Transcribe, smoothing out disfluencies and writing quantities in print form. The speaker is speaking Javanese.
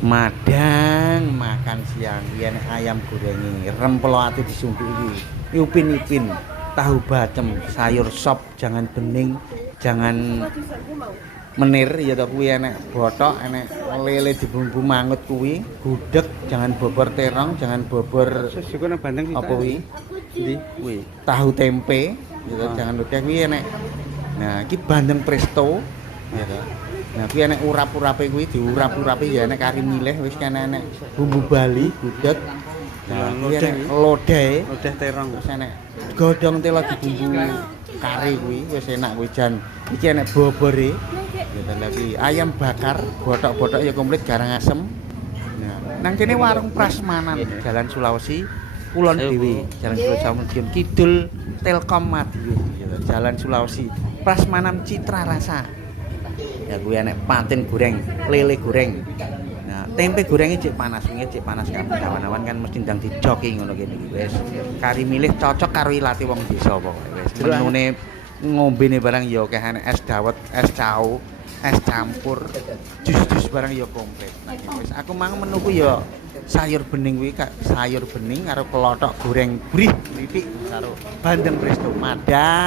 Madang makan siang yen ayam gorengi rempelo ati disumpi iki upin-ipin tahu bacem sayur sop jangan bening jangan menir ya to kuwi enek botok enek lele dibumbu mangut kuwi gudeg jangan bobor terong jangan bobor apa kuwi ndi kuwi tahu tempe gitu jangan lupa kuwi enek nah iki bandeng presto ya to. Nah, kuwi enek urap-urape kuwi diurap-urape ya enek kari milih wis enek bumbu Bali, gudeg. Nah, kuwi enek lodeh terong. Wis enek godhong telo dibumbu kari kuwi wis enak kuwi jan. Iki enek bobore. Ya lagi ayam bakar, botok-botok ya komplit garang asem. Nah, nang kene warung Prasmanan Jalan Sulawesi Kulon Dewi, Jalan Sulawesi Madiun Kidul Telkom Madiun, Jalan Sulawesi Prasmanan Citra Rasa. Ya gue enek patin goreng, lele goreng. Nah, tempe gorengnya cek panas kan awan-awan kan mesti ndang dijoki ngono kene iki wis. Kari milih cocok karo ilate wong desa pokoke wis. Menune ngombene barang ya akeh enek es dawet, es cau, es campur, jus-jus barang ya komplit. Nah, wis aku mang menuku ya sayur bening kuwi sayur bening karo kelothok goreng brih, kritik karo bandeng presto madang.